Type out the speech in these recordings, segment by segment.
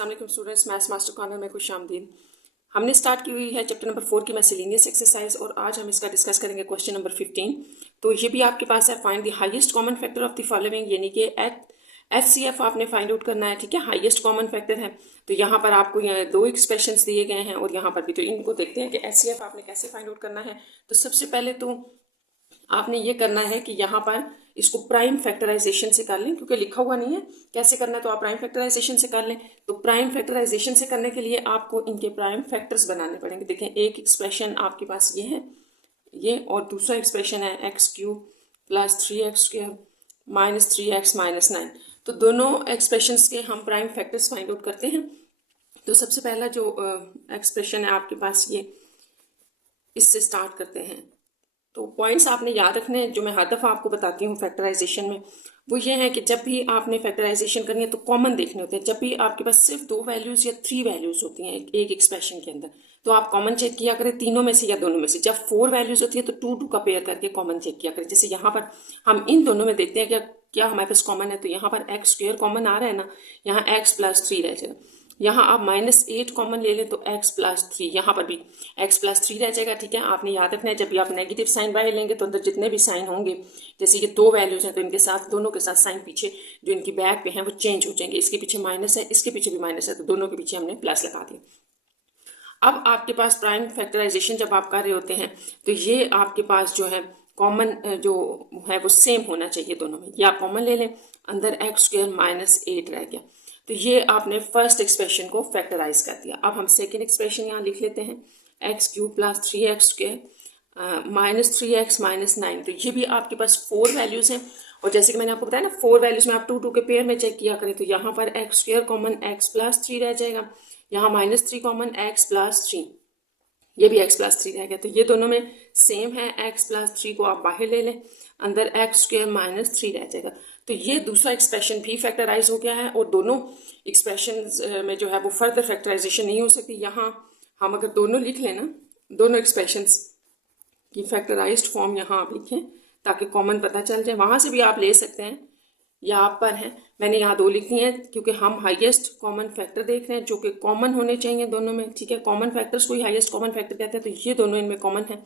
अस्सलाम वालेकुम students, maths master corner में खुशामदीद। हमने स्टार्ट की हुई है चैप्टर नंबर 4 की मिसलेनियस एक्सरसाइज और आज हम इसका डिस्कस करेंगे क्वेश्चन नंबर 15। तो ये भी आपके पास है, find the highest common factor of the following, यानी कि HCF आपने फाइंड आउट करना है। ठीक है, हाईएस्ट कॉमन फैक्टर है। तो यहाँ पर आपको यहाँ दो एक्सप्रेशंस दिए गए हैं और यहाँ पर भी। तो इनको देखते हैं कि HCF आपने कैसे फाइंड आउट करना है। तो सबसे पहले तो आपने ये करना है कि यहाँ पर इसको प्राइम फैक्टराइजेशन से कर लें, क्योंकि लिखा हुआ नहीं है कैसे करना है, तो आप प्राइम फैक्टराइजेशन से कर लें। तो प्राइम फैक्टराइजेशन से करने के लिए आपको इनके प्राइम फैक्टर्स बनाने पड़ेंगे। देखें, एक एक्सप्रेशन आपके पास ये है, ये, और दूसरा एक्सप्रेशन है x³ plus 3x² minus 3x minus 9। तो दोनों एक्सप्रेशंस के हम प्राइम फैक्टर्स फाइंड आउट करते हैं। तो सबसे पहला जो एक्सप्रेशन है आपके पास, ये, इससे स्टार्ट करते हैं। तो पॉइंट्स आपने याद रखने हैं जो मैं हर दफ़ा आपको बताती हूँ फैक्टराइजेशन में, वो ये है कि जब भी आपने फैक्टराइजेशन करनी है तो कॉमन देखने होते हैं। जब भी आपके पास सिर्फ 2 वैल्यूज़ या 3 वैल्यूज़ होती हैं एक एक्सप्रेशन के अंदर, तो आप कॉमन चेक किया करें तीनों में से या दोनों में से। जब 4 वैल्यूज़ होती है तो 2 का पेयर करके कॉमन चेक किया करें। जैसे यहाँ पर हम इन दोनों में देखते हैं कि क्या हमारे पास कॉमन है। तो यहाँ पर x² कॉमन आ रहा है ना, यहाँ x प्लस 3 रह जाएगा। यहाँ आप -8 कॉमन ले लें तो x प्लस 3, यहाँ पर भी x प्लस 3 रह जाएगा। ठीक है, आपने याद रखना है जब भी आप नेगेटिव साइन बाहर लेंगे तो अंदर जितने भी साइन होंगे, जैसे ये 2 वैल्यूज़ हैं तो इनके साथ, दोनों के साथ साइन पीछे जो इनकी बैक पे हैं वो चेंज हो जाएंगे। इसके पीछे माइनस है, इसके पीछे भी माइनस है, तो दोनों के पीछे हमने प्लस लगा दिया। अब आपके पास प्राइम फैक्टराइजेशन जब आप कर रहे होते हैं तो ये आपके पास जो है कॉमन जो है वो सेम होना चाहिए दोनों में। ये आप कॉमन ले लें, अंदर x² -8 रह गया। तो ये आपने फर्स्ट एक्सप्रेशन को फैक्टराइज कर दिया। अब हम सेकेंड एक्सप्रेशन यहाँ लिख लेते हैं, x³ plus 3x² minus 3x minus 9। तो ये भी आपके पास 4 वैल्यूज़ हैं और जैसे कि मैंने आपको बताया ना, 4 वैल्यूज़ में आप 2 के पेयर में चेक किया करें। तो यहाँ पर x² कॉमन x प्लस 3 रह जाएगा, यहाँ -3 कॉमन x प्लस 3, ये भी x प्लस 3 रह गया। तो ये दोनों में सेम है, x प्लस 3 को आप बाहर ले लें, अंदर x² -3 रह जाएगा। तो ये दूसरा एक्सप्रेशन भी फैक्टराइज हो गया है और दोनों एक्सप्रेशन में जो है वो फर्दर फैक्टराइजेशन नहीं हो सकती। यहाँ हम अगर दोनों लिख लें ना, दोनों एक्सप्रेशंस की फैक्टराइज्ड फॉर्म यहाँ आप लिखें ताकि कॉमन पता चल जाए। वहाँ से भी आप ले सकते हैं या आप पर हैं, मैंने यहाँ 2 लिख दिए हैं क्योंकि हम हाईएस्ट कॉमन फैक्टर देख रहे हैं जो कि कॉमन होने चाहिए दोनों में। ठीक है, कॉमन फैक्टर्स को ही हाईएस्ट कॉमन फैक्टर कहते हैं। तो ये दोनों इनमें कॉमन है,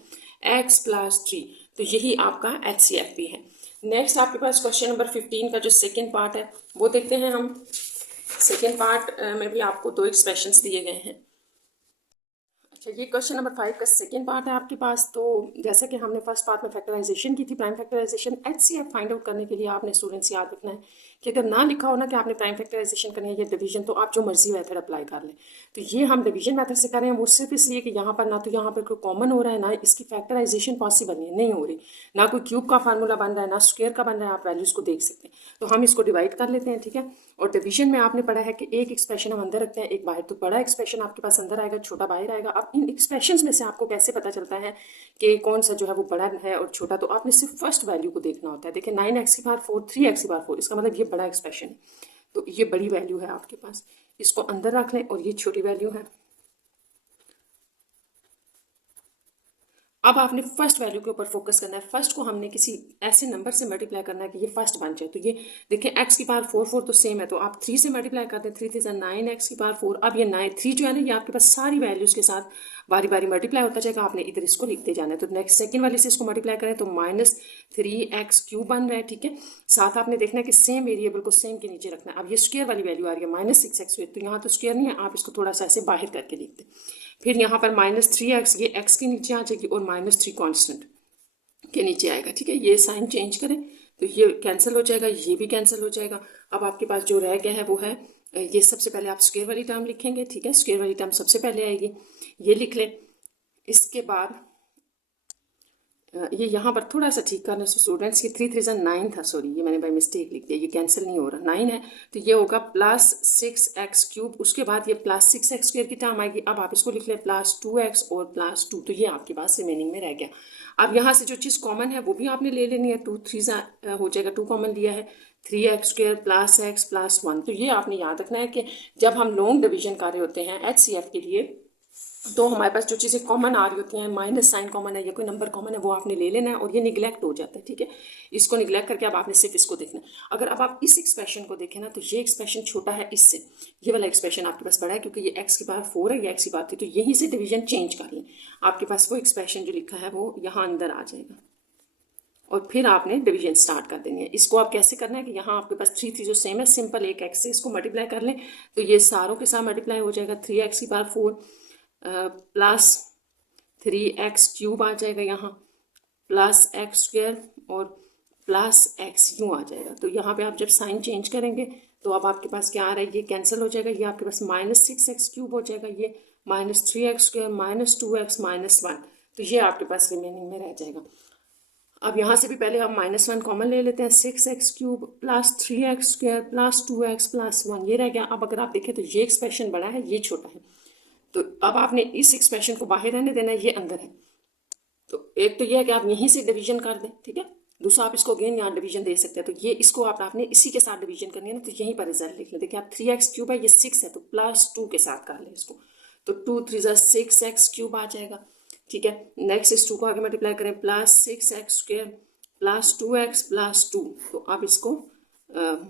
x प्लस 3। तो यही आपका HCF भी है। नेक्स्ट आपके पास क्वेश्चन नंबर 15 का जो सेकेंड पार्ट है वो देखते हैं हम। सेकेंड पार्ट में भी आपको 2 एक्सप्रेशंस दिए गए हैं। अच्छा, ये क्वेश्चन नंबर 5 का सेकेंड पार्ट है आपके पास। तो जैसा कि हमने फर्स्ट पार्ट में फैक्टराइजेशन की थी, prime factorization, HCF find out करने के लिए आपने स्टूडेंट्स याद रखना है कि अगर ना लिखा हो ना कि आपने प्राइम फैक्टराइजेशन करनी है या डिवीजन, तो आप जो मर्जी मेथड अप्लाई कर लें। तो ये हम डिवीजन मेथड से कर रहे हैं, वो सिर्फ इसलिए कि यहाँ पर ना तो यहाँ पर कोई कॉमन हो रहा है, ना इसकी फैक्टराइजेशन पॉसिबल नहीं हो रही, ना कोई क्यूब का फार्मूला बन रहा है, ना स्क्वायर का बन रहा है। आप वैल्यूज़ को देख सकते हैं। तो हम इसको डिवाइड कर लेते हैं। ठीक है, और डिवीजन में आपने पढ़ा है कि एक एक्सप्रेशन हम अंदर रखते हैं, एक बाहर। तो बड़ा एक्सप्रेशन आपके पास अंदर आएगा, छोटा बाहर आएगा। अब इन एक्सप्रेशंस में से आपको कैसे पता चलता है कि कौन सा जो है वो बड़ा है और छोटा? तो आपने सिर्फ फर्स्ट वैल्यू को देखना होता है। देखिए, 9x⁴ 3x⁴, इसका मतलब ये बड़ा एक्सप्रेशन है, तो ये बड़ी वैल्यू है आपके पास, इसको अंदर रख लें, और ये छोटी वैल्यू है। अब आपने फर्स्ट वैल्यू के ऊपर फोकस करना है। फर्स्ट को हमने किसी ऐसे नंबर से मल्टीप्लाई करना है कि ये फर्स्ट बन जाए। तो ये देखिए, x⁴ तो सेम है, तो आप 3 से मल्टीप्लाई करते हैं, 3 3 9x⁴। अब ये 3 जो है ना, ये आपके पास सारी वैल्यूज़ के साथ बारी बारी मल्टीप्लाई होता जाएगा। आपने इधर इसको लिखते जाना है। तो नेक्स्ट सेकंड वाले से इसको मल्टीप्लाई करें तो -3x³ बन रहा है। ठीक है, साथ आपने देखना है कि सेम वेरिएबल को सेम के नीचे रखना है। अब ये स्क्वायर वाली वैल्यू आ रही है -6x², तो यहाँ तो स्क्वायर नहीं है, आप इसको थोड़ा सा ऐसे बाहर करके लिखते। फिर यहाँ पर -3x, ये x के नीचे आ जाएगी और -3 कांस्टेंट के नीचे आएगा। ठीक है, ये साइन चेंज करें तो ये कैंसिल हो जाएगा, ये भी कैंसिल हो जाएगा। अब आपके पास जो रह गया है वो है ये। सबसे पहले आप स्क्वायर वाली टर्म लिखेंगे। ठीक है, स्क्वायर वाली टर्म सबसे पहले आएगी, ये लिख लें। इसके बाद ये यहाँ पर थोड़ा सा ठीक करना स्टूडेंट्स, ये 3 3 9 था, सॉरी, ये मैंने बाय मिस्टेक लिख दिया, ये कैंसिल नहीं हो रहा, 9 है। तो ये होगा +6x³। उसके बाद ये +6x² की टर्म आएगी। अब आप इसको लिख लें +2x और +2। तो ये आपके पास रिमेनिंग में रह गया। अब यहाँ से जो चीज़ कॉमन है वो भी आपने ले लेनी है। 2 3 हो जाएगा, 2 कॉमन लिया है, 3x² + x + 1। तो ये आपने याद रखना है कि जब हम लॉन्ग डिवीजन कर रहे होते हैं HCF के लिए, तो हमारे पास जो चीज़ें कॉमन आ रही होती हैं, माइनस साइन कॉमन है या कोई नंबर कॉमन है, वो आपने ले लेना है और ये निगलेक्ट हो जाता है, ठीक है। इसको निगलेक्ट करके अब आपने सिर्फ इसको देखना है। अगर अब आप इस एक्सप्रेशन को देखें ना, तो ये एक्सप्रेशन छोटा है इससे, ये वाला एक्सप्रेशन आपके पास बड़ा है, क्योंकि ये x की पावर 4 है, ये x की पावर 3, तो यहीं से डिवीजन चेंज कर लें। आपके पास वो एक्सप्रेशन जो लिखा है वो यहाँ अंदर आ जाएगा और फिर आपने डिवीजन स्टार्ट कर देनी है। इसको आप कैसे करना है कि यहाँ आपके पास 3 जो सेम है, सिंपल एक x से इसको मल्टीप्लाई कर लें, तो ये सारों के साथ मल्टीप्लाई हो जाएगा। 3x की पावर 4 प्लस 3x क्यूब आ जाएगा यहाँ, प्लस x स्क्वायर और प्लस x यूँ आ जाएगा। तो यहाँ पे आप जब साइन चेंज करेंगे तो अब आपके पास क्या आ रहा है, ये कैंसिल हो जाएगा, ये आपके पास -6x क्यूब हो जाएगा, ये -3x स्क्वायर -2x -1, तो ये आपके पास रिमेनिंग में रह जाएगा। अब यहाँ से भी पहले हम -1 कॉमन ले लेते हैं, 6x cube plus 3x square plus 2x plus 1, ये रह गया। अब अगर आप देखें तो ये एक्सप्रेशन बड़ा है, ये छोटा है, तो अब आपने इस एक्सप्रेशन को बाहर रहने देना है, ये अंदर है। तो एक तो ये है कि आप यहीं से डिवीजन कर दें, ठीक है। दूसरा आप इसको अगेन यहाँ डिवीजन दे सकते हैं, तो ये इसको आपने इसी के साथ डिवीजन करनी है ना, तो यहीं पर रिजल्ट लिख लें। देखिए आप 3x क्यूब है, ये 6 है, तो +2 के साथ कर लें इसको, तो 2 3 6x क्यूब आ जाएगा, ठीक है। नेक्स्ट इस 2 को आगे मल्टीप्लाई करें, +6x square plus 2x plus 2, तो आप इसको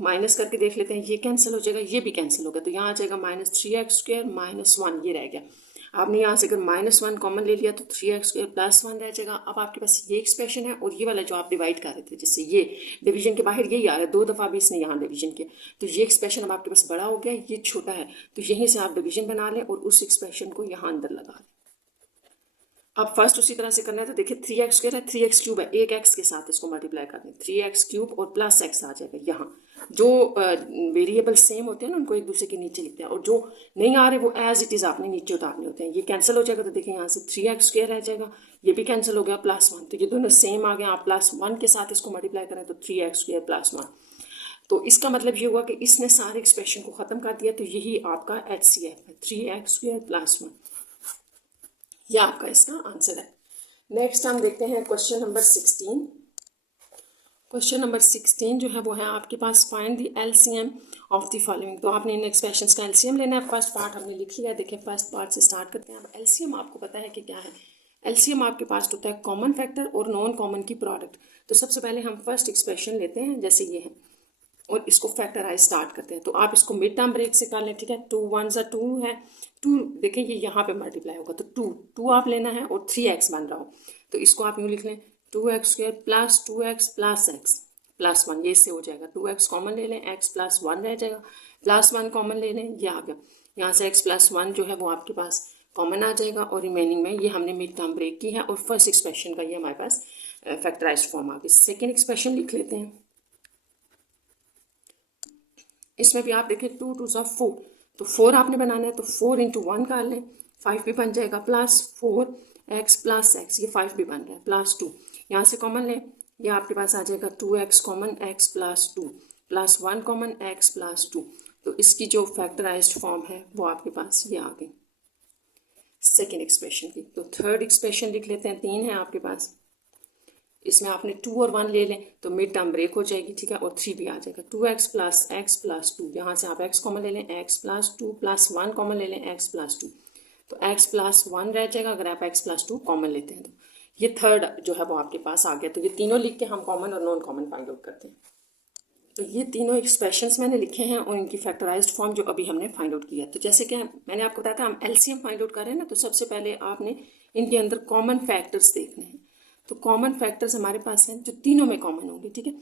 माइनस करके देख लेते हैं, ये कैंसिल हो जाएगा, ये भी कैंसिल हो गया, तो यहाँ आ जाएगा -3x स्क्वायर -1, ये रह गया। आपने यहाँ से अगर -1 कॉमन ले लिया तो 3x स्क्वायर +1 रह जाएगा। अब आपके पास ये एक्सप्रेशन है और ये वाला जो आप डिवाइड कर रहे थे, जिससे ये डिवीजन के बाहर यही आ रहा है, 2 दफ़ा भी इसने यहाँ डिवीजन किया, तो ये एक्सप्रेशन अब आपके पास बड़ा हो गया, ये छोटा है, तो यहीं से आप डिवीजन बना लें और उस एक्सप्रेशन को यहाँ अंदर लगा लें। अब फर्स्ट उसी तरह से करना है, तो देखिए 3x स्क्वायर है, 3x क्यूब है, एक x के साथ इसको मल्टीप्लाई कर दें, 3x क्यूब और प्लस x आ जाएगा। यहाँ जो वेरिएबल सेम होते हैं ना, उनको एक दूसरे के नीचे लिखते हैं, और जो नहीं आ रहे वो एज इट इज़ आपने नीचे उतारने होते हैं। ये कैंसिल हो जाएगा, तो देखिए यहाँ से 3x स्क्वायर रह जाएगा, ये भी कैंसिल हो गया, +1, तो ये दोनों सेम आ गए। आप +1 के साथ इसको मल्टीप्लाई करें तो 3x स्क्वायर +1, तो इसका मतलब ये हुआ कि इसने सारे एक्सप्रेशन को ख़त्म कर दिया, तो यही आपका HCF है, 3x स्क्वायर +1, यह आपका इसका आंसर है। नेक्स्ट हम देखते हैं क्वेश्चन नंबर 16। क्वेश्चन नंबर 16 जो है वो है आपके पास, find the LCM of the following. तो आपने इन एक्सप्रेशंस का एलसीएम लेना है। फर्स्ट पार्ट हमने लिख लिया है, देखिए फर्स्ट पार्ट से स्टार्ट करते हैं। अब एलसीएम आपको पता है कि क्या है। एलसीएम आपके पास होता है कॉमन फैक्टर और नॉन कॉमन की प्रोडक्ट। तो सबसे पहले हम फर्स्ट एक्सप्रेशन लेते हैं, जैसे ये है, और इसको फैक्टराइज स्टार्ट करते हैं। तो आप इसको मिड टर्म ब्रेक से कर लें, ठीक है। 2 1 2 है, 2 देखें ये यहाँ पे मल्टीप्लाई होगा, तो 2 आप लेना है और 3x बन रहा हो, तो इसको आप यूँ लिख लें, 2x square plus 2x plus x plus 1, ये इससे हो जाएगा। 2x कॉमन ले लें, x प्लस 1 रह जाएगा, +1 कॉमन ले लें, ये आ गया। यहाँ से x प्लस 1 जो है वो आपके पास कॉमन आ जाएगा, और रिमेनिंग में ये हमने मिड टर्म ब्रेक की है, और फर्स्ट एक्सप्रेशन का ये हमारे पास फैक्टराइज फॉर्म आ गया। सेकेंड एक्सप्रेशन लिख लेते हैं। इसमें भी आप देखें 2 2 4, तो 4 आपने बनाना है, तो 4 × 1 कर लें, 5 भी बन जाएगा, +4x प्लस x, ये 5 भी बन रहा है, +2 यहाँ से कॉमन लें, ये आपके पास आ जाएगा 2x common, x plus 2 plus 1 common, x plus 2, तो इसकी जो फैक्टराइज्ड फॉर्म है वो आपके पास ये आ गई सेकेंड एक्सप्रेशन की। तो थर्ड एक्सप्रेशन लिख लेते हैं, 3 है आपके पास, इसमें आपने 2 और 1 ले लें तो मिड टर्म ब्रेक हो जाएगी, ठीक है, और 3 भी आ जाएगा। 2x प्लस x प्लस 2, यहाँ से आप x कॉमन ले लें, x प्लस 2 प्लस 1 कॉमन ले लें, x प्लस 2, तो x प्लस 1 रह जाएगा अगर आप x प्लस 2 कॉमन लेते हैं। तो ये थर्ड जो है वो आपके पास आ गया। तो ये तीनों लिख के हम कॉमन और नॉन कॉमन फाइंड आउट करते हैं। तो ये तीनों एक्सप्रेशंस मैंने लिखे हैं और इनकी फैक्टराइज्ड फॉर्म जो अभी हमने फाइंड आउट किया। तो जैसे कि मैंने आपको बताया था हम एलसीएम फाइंड आउट कर रहे हैं ना, तो सबसे पहले आपने इनके अंदर कॉमन फैक्टर्स देखने हैं। तो कॉमन फैक्टर्स हमारे पास हैं जो तीनों में कॉमन होंगे, ठीक है।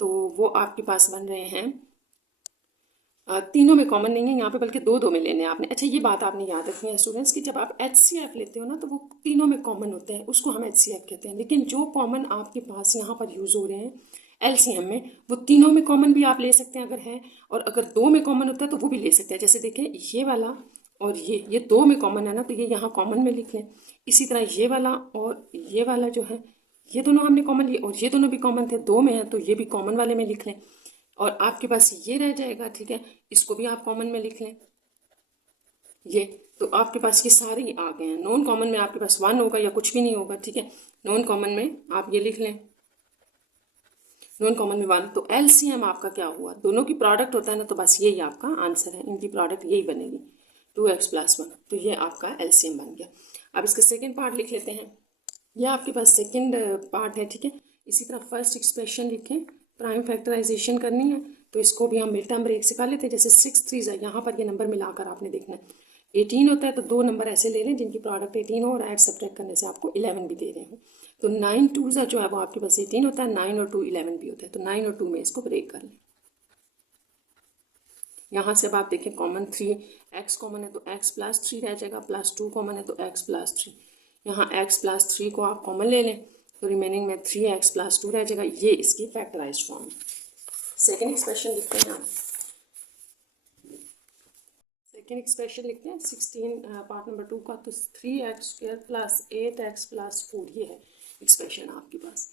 तो वो आपके पास बन रहे हैं, तीनों में कॉमन नहीं है यहाँ पे, बल्कि 2 2 में लेने हैं आपने। अच्छा, ये बात आपने याद रखनी है स्टूडेंट्स कि जब आप HCF लेते हो ना, तो वो तीनों में कॉमन होते हैं, उसको हम HCF कहते हैं। लेकिन जो कॉमन आपके पास यहाँ पर यूज़ हो रहे हैं LCM में, वो तीनों में कॉमन भी आप ले सकते हैं अगर है, और अगर 2 में कॉमन होता है तो वो भी ले सकते हैं। जैसे देखें ये वाला और ये 2 में कॉमन है ना, तो ये यहाँ कॉमन में लिख लें। इसी तरह ये वाला और ये वाला जो है, ये दोनों हमने कॉमन लिए, और ये दोनों भी कॉमन थे, 2 में है, तो ये भी कॉमन वाले में लिख लें। और आपके पास ये रह जाएगा, ठीक है, इसको भी आप कॉमन में लिख लें। ये तो आपके पास ये सारे ही आ गए हैं। नॉन कॉमन में आपके पास 1 होगा या कुछ भी नहीं होगा, ठीक है। नॉन कॉमन में आप ये लिख लें, नॉन कॉमन में 1। तो एलसीएम आपका क्या हुआ, दोनों की प्रोडक्ट होता है ना, तो बस यही आपका आंसर है, इनकी प्रोडक्ट यही बनेगी, 2x + 1, तो ये आपका एलसीएम बन गया। अब इसका सेकेंड पार्ट लिख लेते हैं। यह आपके पास सेकेंड पार्ट है, ठीक है। इसी तरह फर्स्ट एक्सप्रेशन लिखें, प्राइम फैक्टराइजेशन करनी है तो इसको भी हम मिड टर्म ब्रेक से कर लेते हैं। जैसे 6 3 है, यहाँ पर ये नंबर मिलाकर आपने देखना है 18 होता है, तो 2 नंबर ऐसे ले लें जिनकी प्रोडक्ट 18 हो और ऐड सब्ट्रैक्ट करने से आपको 11 भी दे रहे हो। तो 9 2 जो है वो आपके पास 18 होता है, 9 और 2 11 भी होता है, तो 9 और 2 में इसको ब्रेक कर लें। यहाँ से अब आप देखें कॉमन 3x कॉमन है तो x + 3 रह जाएगा, +2 कॉमन है तो x + 3। यहाँ x + 3 को आप कॉमन ले लें तो रिमेनिंग में 3x + 2 रह जाएगा। ये इसकी फैक्टराइज्ड फॉर्म है। सेकेंड एक्सप्रेशन लिखते हैं हम। सेकेंड एक्सप्रेशन लिखते हैं 16 पार्ट नंबर 2 का, तो 3x² + 8x + 4 ये है एक्सप्रेशन आपके पास।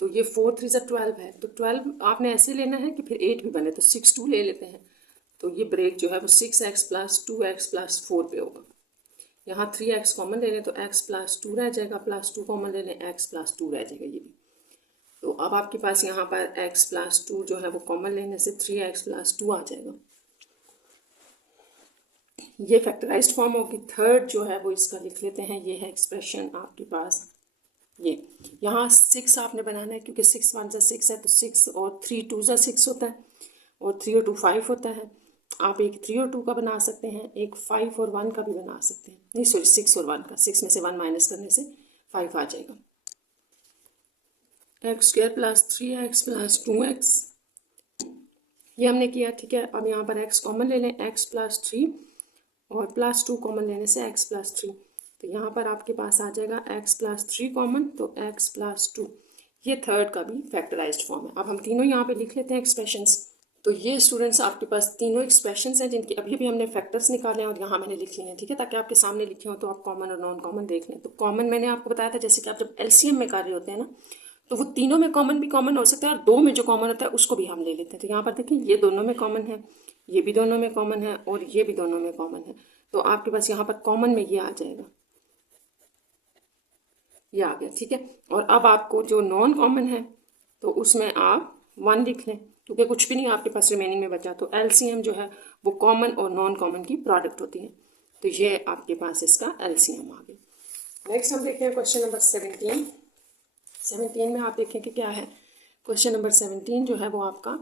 तो ये 4 3 12 है, तो 12 आपने ऐसे लेना है कि फिर 8 भी बने, तो 6 2 ले लेते हैं। तो ये ब्रेक जो है वो 6x + 2x + 4 पे होगा। यहाँ 3x कॉमन ले लें तो x + 2 रह जाएगा, +2 कॉमन ले लें x + 2 रह जाएगा ये भी। तो अब आपके पास यहाँ पर x + 2 जो है वो कॉमन लेने से 3x + 2 आ जाएगा। ये फैक्टराइज्ड फॉर्म होगी। थर्ड जो है वो इसका लिख लेते हैं, ये है एक्सप्रेशन आपके पास। ये यहाँ 6 आपने बनाना है क्योंकि 6 1 6 है, तो 6 और 3 2 6 होता है और 3 और 2 5 होता है। आप एक 3 और 2 का बना सकते हैं, एक 5 और 1 का भी बना सकते हैं। नहीं सॉरी 6 और 1 का, 6 में से 1 माइनस करने से 5 आ जाएगा। x² + 3x + 2x ये हमने किया, ठीक है। अब यहाँ पर x कॉमन ले लें, x + 3 और +2 कॉमन लेने से x + 3। तो यहाँ पर आपके पास आ जाएगा x + 3 कॉमन, तो x + 2। ये थर्ड का भी फैक्टराइज्ड फॉर्म है। अब हम तीनों यहाँ पे लिख लेते हैं एक्सप्रेशंस। तो ये स्टूडेंट्स आपके पास तीनों एक्सप्रेशंस हैं जिनकी अभी भी हमने फैक्टर्स निकाले हैं और यहाँ मैंने लिख लिए हैं, ठीक है, ताकि आपके सामने लिखे हो तो आप कॉमन और नॉन कॉमन देख लें। तो कॉमन मैंने आपको बताया था, जैसे कि आप जब एलसीएम में कर रहे होते हैं ना, तो वो तीनों में कॉमन भी कॉमन हो सकता है और 2 में जो कॉमन होता है उसको भी हम ले लेते हैं। तो यहाँ पर देखिए ये दोनों में कॉमन है, ये भी दोनों में कॉमन है और ये भी दोनों में कॉमन है। तो आपके पास यहाँ पर कॉमन में ये आ जाएगा, ये आ गया, ठीक है। और अब आपको जो नॉन कॉमन है तो उसमें आप 1 लिख लें क्योंकि कुछ भी नहीं आपके पास रिमेनिंग में बचा। तो एलसीएम जो है वो कॉमन और नॉन कॉमन की प्रोडक्ट होती है। तो ये आपके पास इसका एलसीएम आ गया। नेक्स्ट हम देखते हैं क्वेश्चन नंबर 17 में आप देखें कि क्या है। क्वेश्चन नंबर 17 जो है वो आपका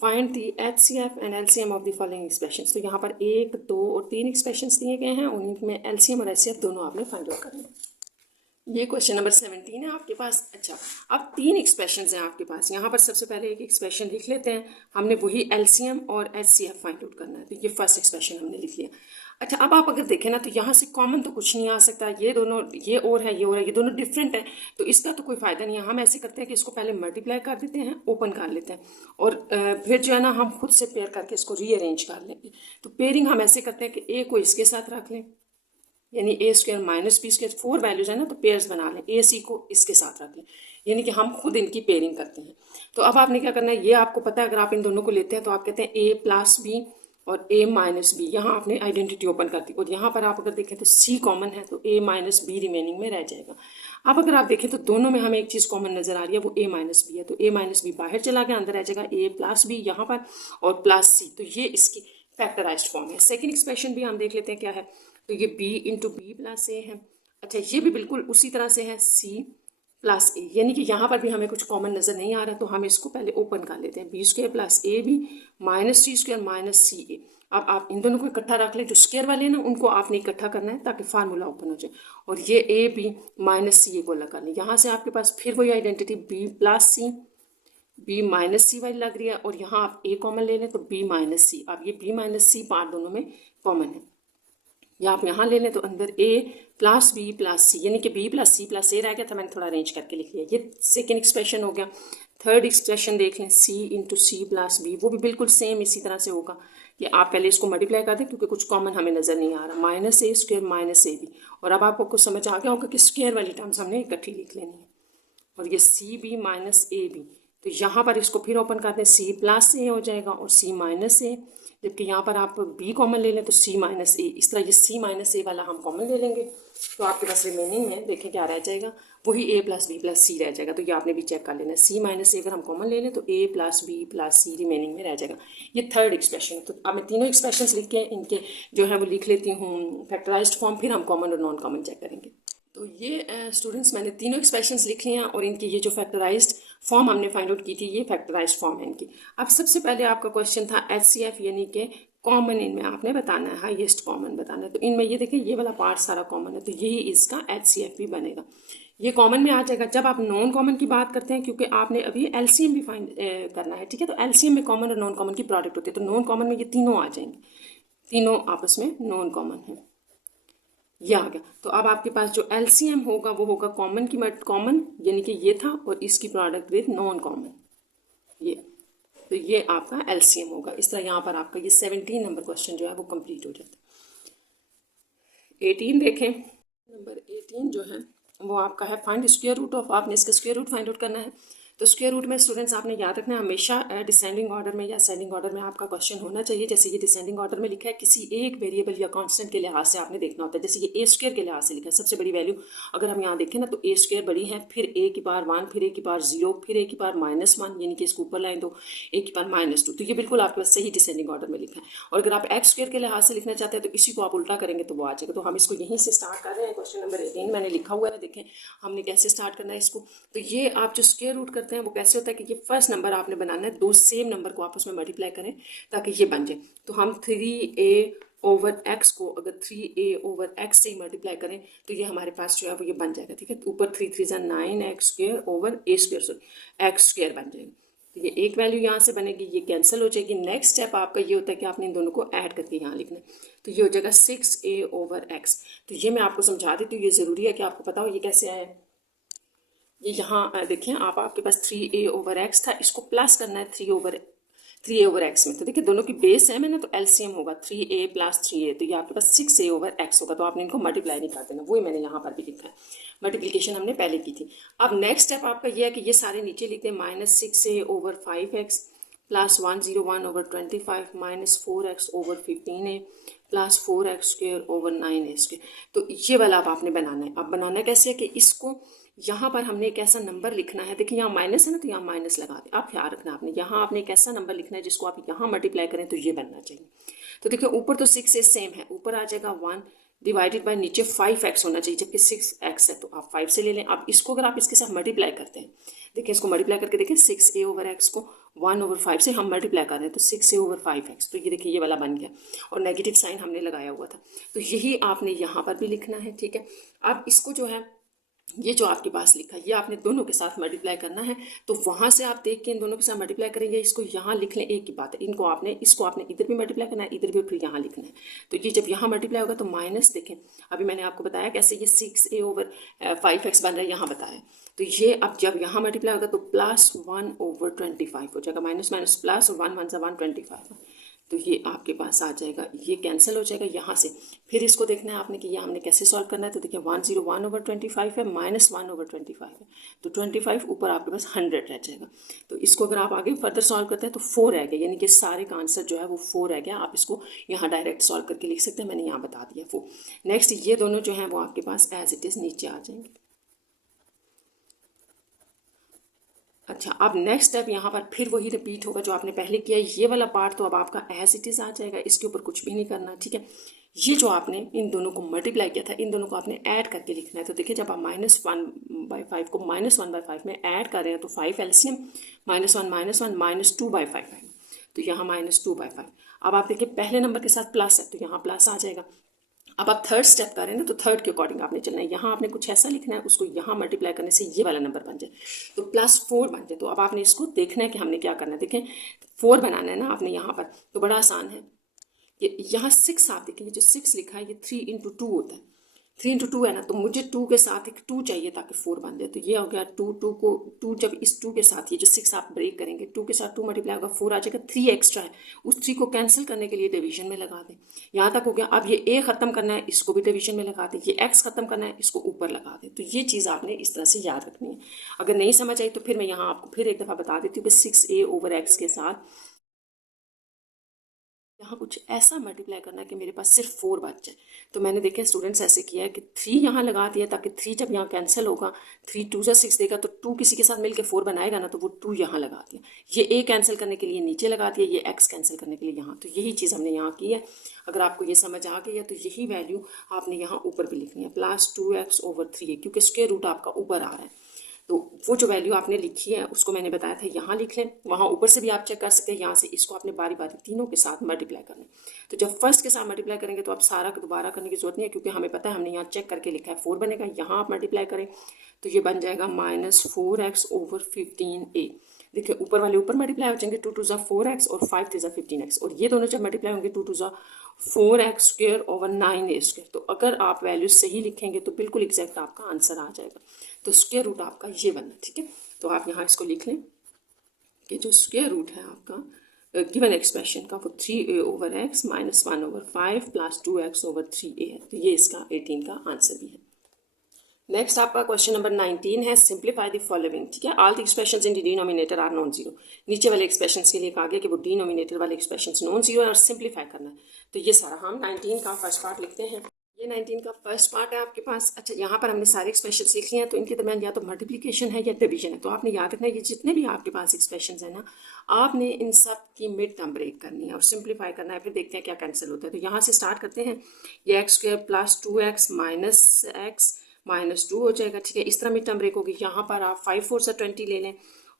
find the HCF and LCM of the following expressions. तो यहाँ पर 1 2 और 3 एक्सप्रेशंस दिए गए हैं, उनमें LCM और HCF दोनों आपने फाइंड आउट करना है। ये क्वेश्चन नंबर 17 है आपके पास। अच्छा, अब 3 एक्सप्रेशंस हैं आपके पास। यहाँ पर सबसे पहले एक एक्सप्रेशन लिख लेते हैं, हमने वही LCM और HCF फाइंड आउट करना है। तो ये फर्स्ट एक्सप्रेशन हमने लिख लिया। अच्छा, अब आप अगर देखें ना तो यहाँ से कॉमन तो कुछ नहीं आ सकता, ये दोनों ये और है ये और है, ये दोनों डिफरेंट है, तो इसका तो कोई फ़ायदा नहीं है। हम ऐसे करते हैं कि इसको पहले मल्टीप्लाई कर देते हैं, ओपन कर लेते हैं और फिर जो है ना हम खुद से पेयर करके इसको रीअरेंज कर लेंगे। तो पेयरिंग हम ऐसे करते हैं कि ए को इसके साथ रख लें, यानी a² - b², 4 वैल्यूज है ना, तो पेयर्स बना लें, AC को इसके साथ रख लें, यानी कि हम खुद इनकी पेयरिंग करते हैं। तो अब आपने क्या करना है, ये आपको पता है, अगर आप इन दोनों को लेते हैं तो आप कहते हैं a + b और a - b। यहाँ आपने आइडेंटिटी ओपन कर दी और यहाँ पर आप अगर देखें तो c कॉमन है, तो a - b रिमेनिंग में रह जाएगा। अब अगर आप देखें तो दोनों में हमें एक चीज़ कॉमन नजर आ रही है, वो a - b है, तो a - b बाहर चला गया, अंदर रह जाएगा a + b यहाँ पर और +c। तो ये इसकी फैक्टराइज्ड फॉर्म है। सेकेंड एक्सप्रेशन भी हम देख लेते हैं क्या है। तो ये b × b + a है। अच्छा, ये भी बिल्कुल उसी तरह से है c + a, यानी कि यहाँ पर भी हमें कुछ कॉमन नज़र नहीं आ रहा, तो हम इसको पहले ओपन कर लेते हैं। b² + ab -c² - ca। अब आप इन दोनों को इकट्ठा रख लें, जो स्क्वायर वाले हैं ना उनको आपने इकट्ठा करना है ताकि फार्मूला ओपन हो जाए, और ये a b -ca को लगा लें। यहाँ से आपके पास फिर वही identity b + c b - c वाली लग रही है, और यहाँ आप a कॉमन ले लें तो b - c। अब ये b - c पार्ट दोनों में कॉमन है, या आप यहाँ ले लें तो अंदर a + b + c, यानी कि b + c + a रह गया था, मैंने थोड़ा अरेंज करके लिख लिया। ये सेकेंड एक्सप्रेशन हो गया। थर्ड एक्सप्रेशन देख लें, c × c + b, वो भी बिल्कुल सेम इसी तरह से होगा कि आप पहले इसको मल्टीप्लाई कर दें क्योंकि कुछ कॉमन हमें नज़र नहीं आ रहा, -a² - ab। और अब आपको कुछ समझ आ गया होगा कि स्क्वायर वाली टर्म्स हमने इकट्ठी लिख लेनी है। और ये cb - ab तो यहाँ पर इसको फिर ओपन करते हैं, सी प्लस ए हो जाएगा और सी माइनस ए, जबकि यहाँ पर आप बी कॉमन ले लें तो सी माइनस ए, इस तरह ये सी माइनस ए वाला हम कॉमन ले लेंगे तो आपके पास रिमेनिंग है, देखें क्या रह जाएगा, वही ए प्लस बी प्लस सी रह जाएगा। तो ये आपने भी चेक कर लेना, सी माइनस ए अगर हम कॉमन ले लें तो ए प्लस बी प्लस सी रिमेनिंग में रह जाएगा। ये थर्ड एक्सप्रेशन है। तो अब मैं तीनों एक्सप्रेशन लिख के इनके जो है वो लिख लेती हूँ फैक्टराइज्ड फॉर्म, फिर हम कॉमन और नॉन कॉमन चेक करेंगे। तो ये स्टूडेंट्स मैंने तीनों एक्सप्रेशंस लिख लिए हैं और इनकी ये जो फैक्टराइज्ड फॉर्म हमने फाइंड आउट की थी, ये फैक्टराइज्ड फॉर्म है इनकी। अब सबसे पहले आपका क्वेश्चन था HCF यानी कि कॉमन इनमें आपने बताना है, हाईएस्ट कॉमन बताना है। तो इनमें ये देखिए ये वाला पार्ट सारा कॉमन है, तो यही इसका HCF भी बनेगा, ये कॉमन में आ जाएगा। जब आप नॉन कॉमन की बात करते हैं, क्योंकि आपने अभी LCM भी फाइंड करना है, ठीक है, तो LCM में कॉमन और नॉन कॉमन की प्रोडक्ट होती है, तो नॉन कॉमन में ये तीनों आ जाएंगे, तीनों आपस में नॉन कॉमन है, ये आ गया। तो अब आपके पास जो LCM होगा वो होगा कॉमन की कॉमन, यानी कि ये था और इसकी प्रोडक्ट विद नॉन कॉमन, ये, तो ये आपका LCM होगा। इस तरह यहाँ पर आपका ये 17 नंबर क्वेश्चन जो है वो कंप्लीट हो जाता है। 18 देखें, नंबर 18 जो है वो आपका है फाइंड स्क्वायर रूट ऑफ, आपने इसका स्क्वायर रूट फाइंड आउट करना है। तो स्क्वायर रूट में स्टूडेंट्स आपने याद रखना है हमेशा डिसेंडिंग ऑर्डर में या असेंडिंग ऑर्डर में आपका क्वेश्चन होना चाहिए। जैसे ये डिसेंडिंग ऑर्डर में लिखा है, किसी एक वेरिएबल या कांस्टेंट के लिहाज से आपने देखना होता है। जैसे ये ए स्क्वायर के लिहाज से लिखा है, सबसे बड़ी वैल्यू अगर हम यहाँ देखें ना तो ए स्क्वायर बड़ी है, फिर ए की पावर 1, फिर ए की पावर 0, फिर ए की पावर -1, यानी कि इसको ऊपर लाइन दो, ए की पावर -2। तो ये बिल्कुल आपके पास सही डिसेंडिंग ऑर्डर में लिखा है। और अगर आप एक्स स्क्वायर के लिहाज से लिखना चाहते हैं तो इसी को आप उल्टा करेंगे तो वो आ जाएगा। तो हम इसको यहीं से स्टार्ट कर रहे हैं। क्वेश्चन नंबर 18 मैंने लिखा हुआ है, देखें हमने कैसे स्टार्ट करना है इसको। तो ये आप जो स्क्वायर रूट करते हैं वो कैसे होता है कि ये फर्स्ट नंबर आपने बनाना है, दो सेम नंबर को आपस में मल्टीप्लाई करें ताकि ये बन जाए। तो हम 3a ओवर x को अगर 3a ओवर x से ही मल्टीप्लाई करें तो ये हमारे पास जो है वो ये बन जाएगा, ठीक है। तो ऊपर 3 3 9x square over a square, sorry x square बन जाएगा। तो ये एक वैल्यू यहाँ से बनेगी, ये कैंसिल हो जाएगी। नेक्स्ट स्टेप आपका ये होता है कि आपने इन दोनों को ऐड करके यहाँ लिखना है, तो ये हो जाएगा 6a ओवर x। तो ये मैं आपको समझा देती हूँ, ये ज़रूरी है कि आपको पता हो ये कैसे आया है। ये यहाँ देखें आप, आपके पास 3a ओवर एक्स था, इसको प्लस करना है 3a ओवर एक्स में। तो देखिए दोनों की बेस है मैंने, तो LCM होगा 3a प्लस 3a, तो ये आपके पास 6a ओवर एक्स होगा। तो आपने इनको मल्टीप्लाई नहीं कर देना, वही मैंने यहाँ पर भी लिखा है, मल्टीप्लिकेशन हमने पहले की थी। अब नेक्स्ट स्टेप आपका ये है कि ये सारे नीचे लिखते हैं, -6a over 5x plus 101 over 25 -4x over 15a plus 4x square over 9a square. तो ये वाला अब आपने बनाना है। अब बनाना कैसे है कि इसको यहाँ पर हमने एक ऐसा नंबर लिखना है, देखिए यहाँ माइनस है ना, तो यहाँ माइनस लगा दें। आप ख्याल रखना आपने, यहाँ आपने एक ऐसा नंबर लिखना है जिसको आप यहाँ मल्टीप्लाई करें तो ये बनना चाहिए। तो देखिए ऊपर तो 6 सेम है, ऊपर आ जाएगा 1 डिवाइडेड बाय नीचे 5x होना चाहिए, जबकि 6x है तो आप 5 से ले लें। अब इसको अगर आप इसके साथ मल्टीप्लाई करते हैं, देखिए इसको मल्टीप्लाई करके देखिए 6a ओवर एक्स को 1 ओवर 5 से हम मल्टीप्लाई कर रहे हैं, तो 6a ओवर 5x, तो ये देखिए ये वाला बन गया और नेगेटिव साइन हमने लगाया हुआ था। तो यही आपने यहाँ पर भी लिखना है, ठीक है। अब इसको जो है ये जो आपके पास लिखा है ये आपने दोनों के साथ मल्टीप्लाई करना है। तो वहाँ से आप देख के इन दोनों के साथ मल्टीप्लाई करेंगे, इसको यहाँ लिख लें, एक ही बात है। इनको आपने इसको आपने इधर भी मल्टीप्लाई करना है, इधर भी, फिर यहाँ लिखना है। तो ये जब यहाँ मल्टीप्लाई होगा तो माइनस, देखें अभी मैंने आपको बताया कैसे ये 6a ओवर 5x बन रहा है, यहाँ बताया। तो ये अब जब यहाँ मल्टीप्लाई होगा तो प्लस 1 ओवर 25 हो जाएगा, माइनस माइनस प्लस, और 1 1 से 125, तो ये आपके पास आ जाएगा, ये कैंसिल हो जाएगा यहाँ से। फिर इसको देखना है आपने कि ये हमने कैसे सॉल्व करना है। तो देखिए 101 ओवर 25 है, -1 ओवर 25 है, तो 25 ऊपर आपके पास 100 रह जाएगा। तो इसको अगर आप आगे फर्दर सॉल्व करते हैं तो 4 रह गया, यानी कि सारे का आंसर जो है वो 4 रह गया। आप इसको यहाँ डायरेक्ट सॉल्व करके लिख सकते हैं, मैंने यहाँ बता दिया 4। नेक्स्ट ये दोनों जो हैं वो आपके पास एज इट इज़ नीचे आ जाएंगे। अच्छा, अब नेक्स्ट स्टेप यहाँ पर फिर वही रिपीट होगा जो आपने पहले किया। ये वाला पार्ट तो अब आपका एज इट इज़ आ जाएगा, इसके ऊपर कुछ भी नहीं करना, ठीक है। ये जो आपने इन दोनों को मल्टीप्लाई किया था, इन दोनों को आपने ऐड करके लिखना है। तो देखिए जब आप -1/5 को -1/5 में ऐड कर रहे हैं तो 5 LCM, -1 -2/5 है, तो यहाँ -2/5। अब आप देखिए पहले नंबर के साथ प्लस है तो यहाँ प्लस आ जाएगा। अब आप थर्ड स्टेप करें ना तो थर्ड के अकॉर्डिंग आपने चलना है। यहाँ आपने कुछ ऐसा लिखना है, उसको यहाँ मल्टीप्लाई करने से ये वाला नंबर बन जाए, तो +4 बन जाए। तो अब आपने इसको देखना है कि हमने क्या करना है। देखें 4 बनाना है ना आपने यहाँ पर, तो बड़ा आसान है। ये यहाँ 6 आप देखें, ये जो 6 लिखा है ये 3 × 2 होता है। 3 इंटू 2 है ना, तो मुझे 2 के साथ एक 2 चाहिए ताकि 4 बन जाए। तो ये हो गया 2 जब इस 2 के साथ ये जो 6 आप ब्रेक करेंगे, 2 के साथ 2 मल्टीप्लाई होगा 4 आ जाएगा। 3 एक्स्ट्रा है, उस 3 को कैंसिल करने के लिए डिवीजन में लगा दें। यहाँ तक हो गया। अब ये ए ख़त्म करना है, इसको भी डिवीजन में लगा दें। ये एक्स ख़त्म करना है, इसको ऊपर लगा दें। तो ये चीज़ आपने इस तरह से याद रखनी है। अगर नहीं समझ आई तो फिर मैं यहाँ आपको फिर एक दफ़ा बता देती हूँ कि 6a/x के साथ यहाँ कुछ ऐसा मल्टीप्लाई करना है कि मेरे पास सिर्फ 4 बच जाए। तो मैंने देखे स्टूडेंट्स ऐसे किया है कि 3 यहाँ लगा दिया ताकि 3 जब यहाँ कैंसिल होगा, 3 2 से 6 देगा तो 2 किसी के साथ मिलकर 4 बनाएगा ना, तो वो 2 यहाँ लगा दिया। ये a कैंसिल करने के लिए नीचे लगा दिया, ये x कैंसिल करने के लिए यहाँ। तो यही चीज़ हमने यहाँ की है। अगर आपको ये समझ आ गई है तो यही वैल्यू आपने यहाँ ऊपर भी लिखनी है, +2x/3a, क्योंकि स्क्वायर रूट आपका ऊपर आ रहा है। तो वो जो वैल्यू आपने लिखी है उसको मैंने बताया था यहाँ लिख लें, वहाँ ऊपर से भी आप चेक कर सकते हैं। यहाँ से इसको आपने बारी बारी तीनों के साथ मल्टीप्लाई करना है। तो जब फर्स्ट के साथ मल्टीप्लाई करेंगे तो आप सारा दोबारा करने की जरूरत नहीं है, क्योंकि हमें पता है हमने यहाँ चेक करके लिखा है 4 बनेगा। यहाँ आप मल्टीप्लाई करें तो ये बन जाएगा -4x/15a। देखिए ऊपर वाले ऊपर मल्टीप्लाई हो जाएंगे, 2 2 = 4x और 5 3 = 15x, और ये दोनों जब मल्टीप्लाई होंगे 2 2 = 4x² / 9a²। तो अगर आप वैल्यू सही लिखेंगे तो बिल्कुल एग्जैक्ट आपका आंसर आ जाएगा। तो स्क्वायर रूट आपका ये बनना, ठीक है। तो आप यहाँ इसको लिख लें कि जो स्क्वायर रूट है आपका गिवन एक्सप्रेशन का वो 3a/x - 1/5 + 2x/3a है। तो ये इसका 18 का आंसर भी है। नेक्स्ट आपका क्वेश्चन नंबर 19 है, सिंप्लीफाई द फॉलोइंग, ठीक है। All the expressions in the denominator are non zero. नीचे वाले एक्सप्रेशंस के लिए कहा गया कि वो डिनोमिनेटर वाले एक्सप्रेशंस नॉन जीरो है और सिंप्लीफाई करना है। तो ये सारा हम 19 का फर्स्ट पार्ट लिखते हैं। ये 19 का फर्स्ट पार्ट है आपके पास। अच्छा, यहाँ पर हमने सारे एक्सप्रेशंस लिख लिए हैं, तो इनके दरमियान या तो मल्टीप्लिकेशन है या डिवीजन है। तो आपने याद रखना है ये जितने भी आपके पास एक्सप्रेशंस हैं ना, आपने इन सब की मिड टर्म ब्रेक करनी है और सिंप्लीफाई करना है। फिर देखते हैं क्या कैंसिल होता है। तो यहाँ से स्टार्ट करते हैं। ये x² + 2x - x -2 हो जाएगा, ठीक है। इस तरह मिड टर्म ब्रेक होगी। यहाँ पर आप 5 4 से 20 ले लें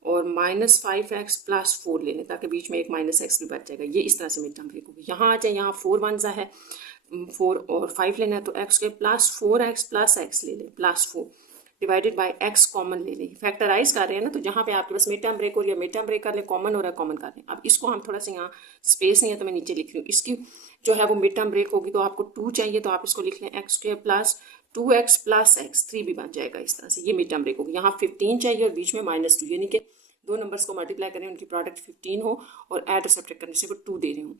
और -5x + 4 ले लें, ताकि बीच में एक -x भी बच जाएगा। ये इस तरह से मिड टर्म ब्रेक होगी। यहाँ आ जाए, यहाँ 4 1 है, 4 और 5 लेना है, तो x² + 4x + x ले लें, +4 डिवाइडेड बाय x कॉमन ले लें। फैक्टराइज कर रहे हैं ना, तो जहाँ पे आपके पास मिड टर्म ब्रेक हो रही है मिड टर्म ब्रेक कर लें, कॉमन हो रहा है कॉमन कर लें। अब इसको हम थोड़ा सा यहाँ स्पेस नहीं है तो मैं नीचे लिख रही हूँ। इसकी जो है वो मिड टर्म ब्रेक होगी, तो आपको 2 चाहिए, तो आप इसको लिख लें x² + 2x + x, 3 भी बन जाएगा इस तरह से। ये मिड टर्म ब्रेक होगी। यहाँ 15 चाहिए और बीच में -2, यानी कि दो नंबर्स को मल्टीप्लाई करें, उनकी प्रोडक्ट 15 हो और ऐड और सब्ट्रैक्ट करने से वो 2 दे रही हूँ।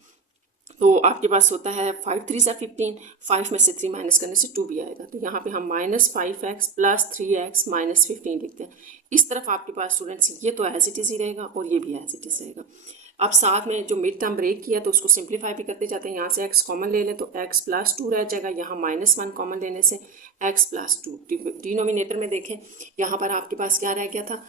तो आपके पास होता है 5 3 = 15, 5 में से 3 माइनस करने से 2 भी आएगा। तो यहाँ पे हम -5x + 3x - 15 लिखते हैं। इस तरफ आपके पास स्टूडेंट्स ये तो एज इट इज़ ही रहेगा और ये भी एज इट इज़ रहेगा। अब साथ में जो मिड टर्म ब्रेक किया तो उसको सिंप्लीफाई भी करते जाते हैं। यहाँ से x कॉमन ले लें तो x + 2 रह जाएगा। यहाँ -1 कॉमन लेने से x + 2। डिनोमिनेटर में देखें, यहाँ पर आपके पास क्या रह गया था,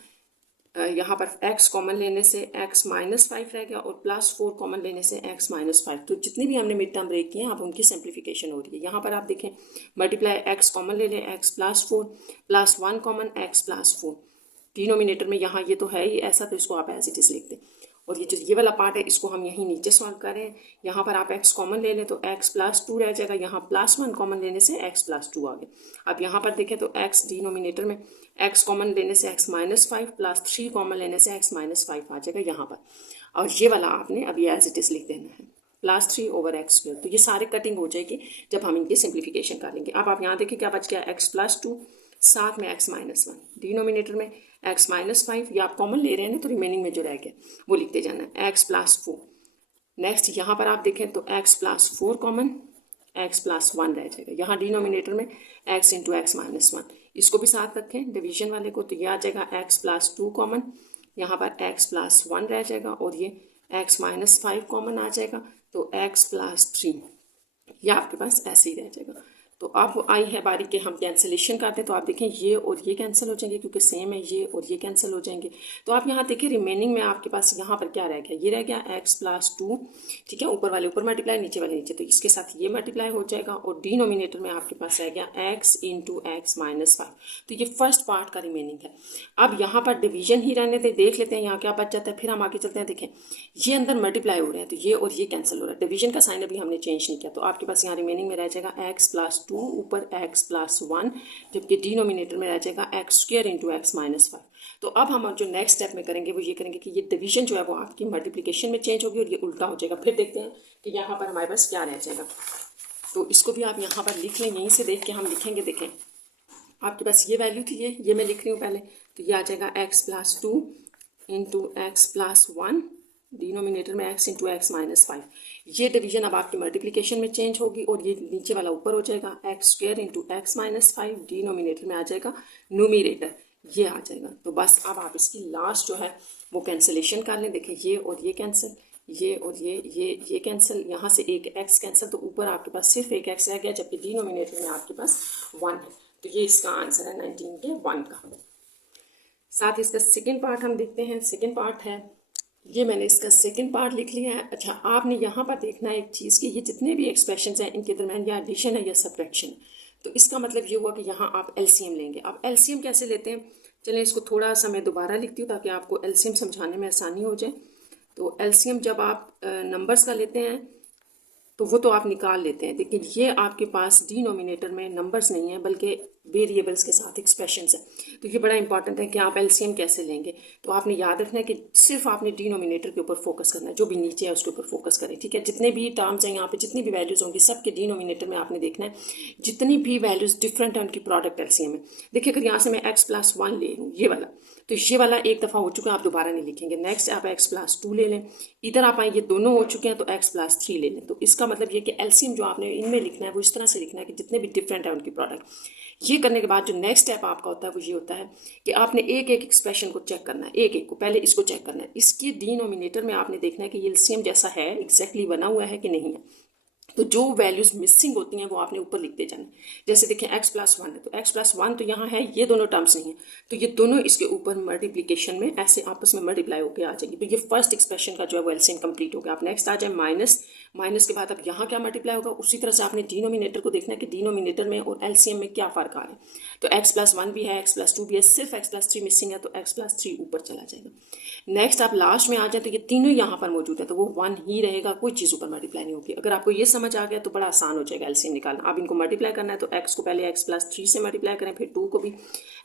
यहाँ पर x कॉमन लेने से x -5 रह गया और +4 कॉमन लेने से x -5। तो जितनी भी हमने मिड टर्म ब्रेक किए हैं अब उनकी सिंप्लीफिकेशन हो रही है। यहाँ पर आप देखें मल्टीप्लाई x कॉमन ले लें, x +4 +1 कॉमन x +4। डिनोमिनेटर में यहाँ ये तो है ही ऐसा, तो इसको आप एज इट इज़ लिख दें। और ये जो ये वाला पार्ट है इसको हम यहीं नीचे सॉल्व करें। यहाँ पर आप x कॉमन ले लें तो x +2 रह जाएगा। यहाँ +1 कॉमन लेने से x +2 आ गया। अब यहाँ पर देखें तो x डिनोमिनेटर में x कॉमन लेने से x -5 +3 कॉमन लेने से x -5 आ जाएगा यहाँ पर। और ये वाला आपने अभी एज इट इज़ लिख देना है, +3/x²। तो ये सारे कटिंग हो जाएगी जब हम इनकी सिंप्लीफिकेशन कर लेंगे। अब आप यहाँ देखिए क्या बच गया, x +2 साथ में x -1। डिनोमिनेटर में x -5, ये आप कॉमन ले रहे हैं ना, तो रिमेनिंग में जो रह गया वो लिखते जाना है, x +4। नेक्स्ट यहाँ पर आप देखें तो x +4 कॉमन, x +1 रह जाएगा। यहाँ डिनोमिनेटर में x × x -1, इसको भी साथ रखें डिवीजन वाले को, तो ये आ जाएगा x +2 कॉमन, यहाँ पर x +1 रह जाएगा और ये x -5 कॉमन आ जाएगा, तो x +3 ये आपके पास ऐसे ही रह जाएगा। तो अब आई है बारी के हम कैंसिलेशन करते हैं। तो आप देखें ये और ये कैंसिल हो जाएंगे क्योंकि सेम है, ये और ये कैंसिल हो जाएंगे। तो आप यहाँ देखिए रिमेनिंग में आपके पास यहाँ पर क्या रह गया, ये रह गया x +2, ठीक है। ऊपर वाले ऊपर मल्टीप्लाई, नीचे वाले नीचे, तो इसके साथ ये मल्टीप्लाई हो जाएगा और डिनोमिनेटर में आपके पास रह गया x × x -5। तो ये फर्स्ट पार्ट का रिमेनिंग है। अब यहाँ पर डिवीजन ही रहने थे, देख लेते हैं यहाँ क्या बच जाता है, फिर हम आगे चलते हैं। देखें ये अंदर मल्टीप्लाई हो रहे हैं तो ये और ये कैंसिल हो रहा है। डिवीजन का साइन अभी हमने चेंज नहीं किया, तो आपके पास यहाँ रिमेनिंग में रह जाएगा x +2 ऊपर x +1, जबकि डिनोमिनेटर में रह जाएगा x² × x -5। तो अब हम जो नेक्स्ट स्टेप में करेंगे वो ये करेंगे कि ये डिवीजन जो है वो आपकी मल्टीप्लिकेशन में चेंज होगी और ये उल्टा हो जाएगा। फिर देखते हैं कि यहाँ पर हमारे पास क्या रह जाएगा। तो इसको भी आप यहाँ पर लिख लें, यहीं से देख के हम लिखेंगे। देखें आपके पास ये वैल्यू थी, ये मैं लिख रही हूँ पहले, तो ये आ जाएगा x plus 2 into x plus 1, denominator में x इंटू एक्स माइनस 5। ये डिवीजन अब आपकी मल्टीप्लिकेशन में चेंज होगी और ये नीचे वाला ऊपर हो जाएगा, x square into x minus 5, denominator में आ जाएगा न्यूमिरेटर ये आ जाएगा। तो बस अब आप इसकी लास्ट जो है वो कैंसिलेशन कर लें। देखिए ये और ये कैंसिल, ये और ये कैंसिल, यहाँ से एक x कैंसिल, तो ऊपर आपके पास सिर्फ एक x रह गया, जबकि डिनोमिनेटर में आपके पास 1 है। तो ये इसका आंसर है 19 के 1 का। साथ ही इसका सेकंड पार्ट हम देखते हैं। सेकंड पार्ट है, ये मैंने इसका सेकंड पार्ट लिख लिया है। अच्छा, आपने यहाँ पर देखना है एक चीज़ कि ये जितने भी एक्सप्रेशंस हैं इनके दरम्यान या एडिशन है या सब्ट्रैक्शन है, तो इसका मतलब ये हुआ कि यहाँ आप एलसीएम लेंगे। अब एलसीएम कैसे लेते हैं, चलें इसको थोड़ा सा मैं दोबारा लिखती हूँ ताकि आपको एलसीएम समझाने में आसानी हो जाए। तो एलसीएम जब आप नंबर्स का लेते हैं तो वो तो आप निकाल लेते हैं, लेकिन ये आपके पास डिनोमिनेटर में नंबर्स नहीं है बल्कि वेरिएबल्स के साथ एक्सप्रेशंस है। तो ये बड़ा इंपॉर्टेंट है कि आप एलसीएम कैसे लेंगे। तो आपने याद रखना है कि सिर्फ आपने डिनोमिनेटर के ऊपर फोकस करना है, जो भी नीचे है उसके ऊपर फोकस करें, ठीक है। जितने भी टर्म्स हैं यहाँ पे, जितनी भी वैल्यूज़ होंगी, सबके डिनोमिनेटर में आपने देखना है। जितनी भी वैल्यूज़ डिफरेंट है उनकी प्रोडक्ट एलसीएम है। देखिए अगर यहाँ से मैं x प्लस 1 ले लूँ, ये वाला, तो ये वाला एक दफ़ा हो चुका है, आप दोबारा नहीं लिखेंगे। नेक्स्ट आप x प्लस 2 ले लें, इधर आप आए ये दोनों हो चुके हैं तो x प्लस 3 ले लें। तो इसका मतलब ये कि एलसीएम जो आपने इनमें लिखना है वो इस तरह से लिखना है कि जितने भी डिफरेंट है उनकी प्रोडक्ट। ये करने के बाद जो नेक्स्ट स्टेप आपका होता है वो ये होता है कि आपने एक एक एक्सप्रेशन को चेक करना है, एक एक को पहले इसको चेक करना है। इसकी डिनोमिनेटर में आपने देखना है कि ये एलसीएम जैसा है, एग्जैक्टली बना हुआ है कि नहीं है। तो जो वैल्यूज़ मिसिंग होती हैं वो आपने ऊपर लिखते जाना है। जैसे देखें x प्लस 1 है, तो x प्लस 1 तो यहाँ है, ये दोनों टर्म्स नहीं है, तो ये दोनों इसके ऊपर मल्टीप्लिकेशन में ऐसे आपस में मल्टीप्लाई होकर आ जाएगी। तो ये फर्स्ट एक्सप्रेशन का जो है वो एलसीएम कंप्लीट हो गया। आप नेक्स्ट आ जाए माइनस, माइनस के बाद अब यहाँ क्या मल्टीप्लाई होगा, उसी तरह से आपने डिनोमिनेटर को देखना है कि डिनोमिनेटर में और एलसीएम में क्या फ़र्क आ रहा है। तो x प्लस 1 भी है, x प्लस 2 भी है, सिर्फ x प्लस 3 मिसिंग है, तो x प्लस 3 ऊपर चला जाएगा। नेक्स्ट आप लास्ट में आ जाए तो ये तीनों यहाँ पर मौजूद है, तो वो 1 ही रहेगा, कोई चीज़ ऊपर मल्टीप्लाई नहीं होगी। अगर आपको ये समझ आ गया तो बड़ा आसान हो जाएगा एलसीएम निकालना। अब इनको मल्टीप्लाई करना है तो x को पहले x प्लस 3 से मल्टीप्लाई करें, फिर 2 को भी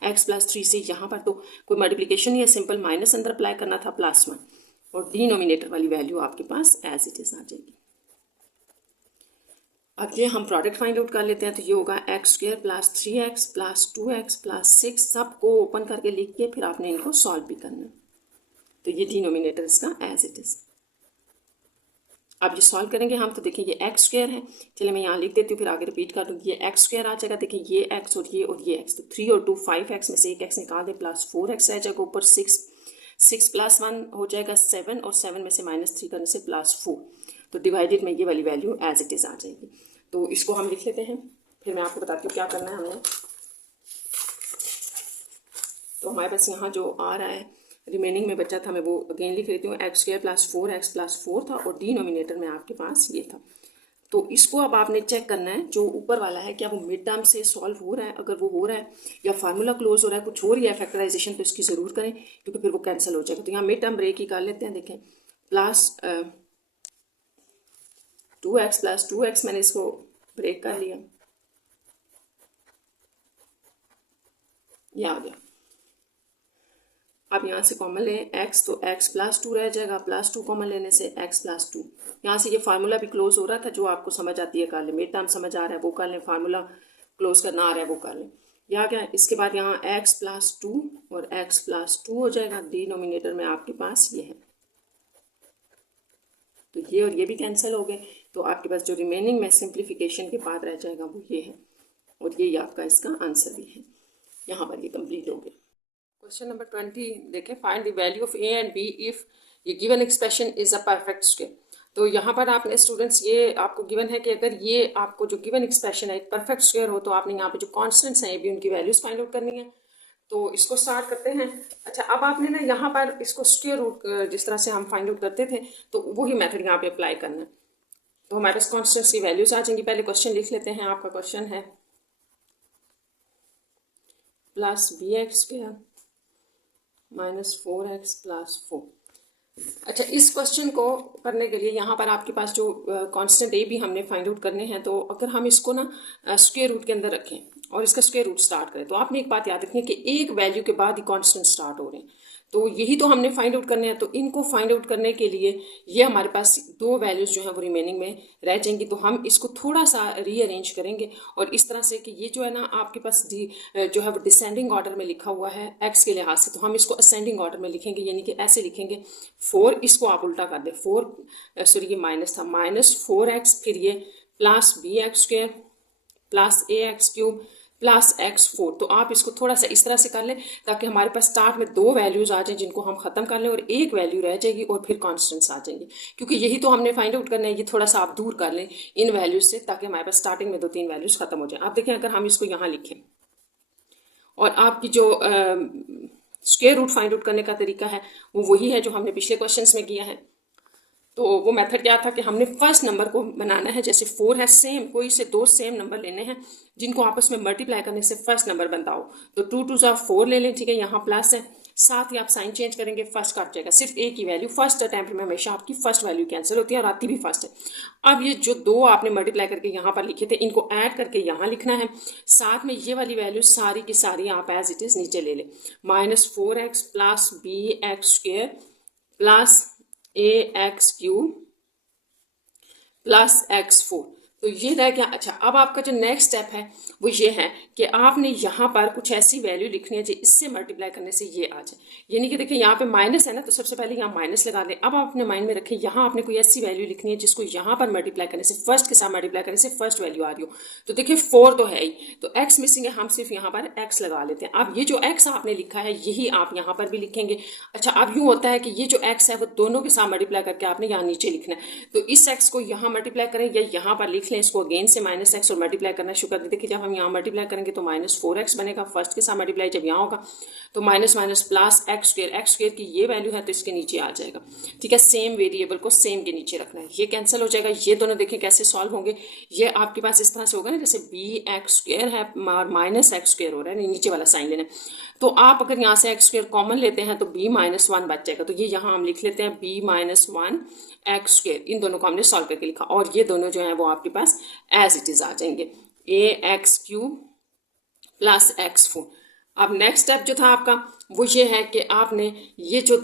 x प्लस 3 से। यहाँ पर तो कोई मल्टीप्लिकेशन नहीं है, सिंपल माइनस अंदर अप्लाई करना था प्लस 1, और डिनोमिनेटर वाली वैल्यू आपके पास एज इट इज आ जाएगी। अब ये हम प्रोडक्ट फाइंड आउट कर लेते हैं। तो ये होगा x square plus 3x plus 2x plus 6, सबको ओपन करके लिख के फिर आपने इनको सॉल्व भी करना है। तो ये डिनोमिनेटर इसका एज इट इज। अब ये सॉल्व करेंगे हम, तो देखिए ये एक्स स्क्वायर है, चलिए मैं यहाँ लिख देती हूँ फिर आगे रिपीट कर दूँगी। ये एक्स स्क्वायर आ जाएगा, देखिए ये एक्स और ये एक्स, तो 3 और 2 5x में से एक एक्स निकाल दें, प्लस 4x रह जाएगा ऊपर, 6 प्लस 1 हो जाएगा 7, और 7 में से -3 करने से प्लस 4। तो डिवाइडेड में ये वाली वैल्यू एज इट इज़ आ जाएगी। तो इसको हम लिख लेते हैं, फिर मैं आपको बताती हूँ क्या करना है हमने। तो हमारे पास यहाँ जो आ रहा है रिमेनिंग में बचा था, मैं वो अगेन लिख लेती हूँ। X square plus 4x plus 4 था, और डिनोमिनेटर में आपके पास ये था। तो इसको अब आपने चेक करना है, जो ऊपर वाला है क्या वो मिड टर्म से सॉल्व हो रहा है। अगर वो हो रहा है या फार्मूला क्लोज हो रहा है, कुछ हो रही है फैक्टराइजेशन, तो इसकी ज़रूर करें क्योंकि फिर वो कैंसिल हो जाएगा। तो यहाँ मिड टर्म ब्रेक ही कर लेते हैं। देखें प्लस 2x प्लस 2x, मैंने इसको ब्रेक कर लिया, ये आ गया। अब यहाँ से कॉमन लें x, तो x प्लस 2 रह जाएगा, प्लस 2 कॉमन लेने से x प्लस 2। यहाँ से ये फार्मूला भी क्लोज हो रहा था, जो आपको समझ आती है कर लें, मिड टर्म समझ आ रहा है वो कर लें, फार्मूला क्लोज करना आ रहा है वो कर लें। यहाँ क्या है, इसके बाद यहाँ x प्लस 2 और x प्लस 2 हो जाएगा, डिनोमिनेटर में आपके पास ये है, तो ये और ये भी कैंसिल हो गए। तो आपके पास जो रिमेनिंग में सिंप्लीफिकेशन के बाद रह जाएगा वो ये है, और ये आपका इसका आंसर भी है। यहाँ पर ये कंप्लीट हो गया। क्वेश्चन नंबर 20 देखें, find the value of a and b if ये given expression is a perfect square. तो यहाँ पर आपने स्टूडेंट्स ये आपको गिवन है कि अगर ये आपको जो गिवन एक्सप्रेशन है एक परफेक्ट स्क्वायर हो, तो आपने यहाँ पे जो कॉन्स्टेंट्स हैं ये भी उनकी वैल्यूज फाइंड आउट करनी है। तो इसको स्टार्ट करते हैं। अच्छा, अब आपने ना यहाँ पर इसको स्क्वायर रूट जिस तरह से हम फाइंड आउट करते थे, तो वही मेथड यहाँ पे अप्लाई करना है। तो हमारे पास कॉन्स्टेंट्स की वैल्यूज आ जाएंगी। पहले क्वेश्चन लिख लेते हैं। आपका क्वेश्चन है plus bx square minus 4x plus 4। अच्छा, इस क्वेश्चन को करने के लिए यहाँ पर आपके पास जो कांस्टेंट a भी हमने फाइंड आउट करने हैं, तो अगर हम इसको ना स्क्वायर रूट के अंदर रखें और इसका स्क्वायर रूट स्टार्ट करें, तो आपने एक बात याद रखनी है कि एक वैल्यू के बाद ही कांस्टेंट स्टार्ट हो रहे हैं। तो यही तो हमने फाइंड आउट करने हैं। तो इनको फाइंड आउट करने के लिए ये हमारे पास दो वैल्यूज़ जो हैं वो रिमेनिंग में रह जाएंगी। तो हम इसको थोड़ा सा रीअरेंज करेंगे और इस तरह से कि ये जो है ना आपके पास जो है वो डिसेंडिंग ऑर्डर में लिखा हुआ है एक्स के लिहाज से, तो हम इसको असेंडिंग ऑर्डर में लिखेंगे, यानी कि ऐसे लिखेंगे 4, इसको आप उल्टा कर दें 4 सॉरी ये माइनस था, -4x, फिर ये plus bx² plus ax³ plus x4। तो आप इसको थोड़ा सा इस तरह से कर लें ताकि हमारे पास स्टार्ट में दो वैल्यूज़ आ जाएं जिनको हम ख़त्म कर लें और एक वैल्यू रह जाएगी और फिर कॉन्स्टेंट्स आ जाएंगे, क्योंकि यही तो हमने फाइंड आउट करना है। ये थोड़ा सा आप दूर कर लें इन वैल्यूज़ से ताकि हमारे पास स्टार्टिंग में 2-3 वैल्यूज़ ख़त्म हो जाए। आप देखें अगर हम इसको यहाँ लिखें और आपकी जो स्क्वायर रूट फाइंड आउट करने का तरीका है वो वही है जो हमने पिछले क्वेश्चंस में किया है। तो वो मेथड क्या था कि हमने फर्स्ट नंबर को बनाना है, जैसे 4 है, सेम कोई से दो सेम नंबर लेने हैं जिनको आपस में मल्टीप्लाई करने से फर्स्ट नंबर बनता हो। तो 2 2 4 ले लें, ठीक है, यहाँ प्लस है, साथ ही आप साइन चेंज करेंगे, फर्स्ट काट जाएगा, सिर्फ एक ही वैल्यू, फर्स्ट अटैम्प्ट में हमेशा आपकी फर्स्ट वैल्यू कैंसिल होती है और आती भी फर्स्ट है। अब ये जो दो आपने मल्टीप्लाई करके यहाँ पर लिखे थे इनको ऐड करके यहाँ लिखना है, साथ में ये वाली वैल्यू सारी की सारी आप एज इट इज़ नीचे ले लें, -4x plus bx² plus ax³ plus x4। तो ये रह गया। अच्छा, अब आपका जो नेक्स्ट स्टेप है वो ये है कि आपने यहाँ पर कुछ ऐसी वैल्यू लिखनी है जो इससे मल्टीप्लाई करने से ये आ जाए, यानी कि देखिए यहाँ पे माइनस है ना, तो सबसे पहले यहाँ माइनस लगा दें। अब आप अपने माइंड में रखें यहाँ आपने कोई ऐसी वैल्यू लिखनी है जिसको यहाँ पर मल्टीप्लाई करने से, फर्स्ट के साथ मल्टीप्लाई करने से फर्स्ट वैल्यू आ रही हो। तो देखिए 4 तो है ही, तो x मिसिंग है, हम सिर्फ यहाँ पर x लगा लेते हैं। अब ये जो x आपने लिखा है यही आप यहाँ पर भी लिखेंगे। अच्छा, अब यूँ होता है कि ये जो x है वो दोनों के साथ मल्टीप्लाई करके आपने यहाँ नीचे लिखना है, तो इस x को यहाँ मल्टीप्लाई करें या यहाँ पर लिख लें इसको अगेन से -x और मल्टीप्लाई करना शुरू कर दें। देखिए जब हम यहाँ मल्टीप्लाई करेंगे तो -4x बनेगा, फर्स्ट के साथ मल्टीप्लाई जब यहाँ होगा तो माइनस प्लस x² की ये वैल्यू है तो इसके नीचे आ जाएगा, ठीक है। सेम वेरिएबल को सेम के नीचे रखना है, ये कैंसिल हो जाएगा। ये दोनों देखें कैसे सॉल्व होंगे, ये आपके पास इस तरह से होगा ना, जैसे bx² है और -x² हो रहा है, नीचे वाला साइन लेना है। तो आप अगर यहाँ से x² कॉमन लेते हैं तो b-1 बच जाएगा, तो ये यहाँ हम लिख लेते हैं b-1 x²। इन दोनों को हमने सॉल्व करके लिखा और ये दोनों जो हैं वो आपके पास एज इट इज़ आ जाएंगे, ax³ प्लस x4। अब नेक्स्ट स्टेप जो था आपका वो ये है कि आपने ये जो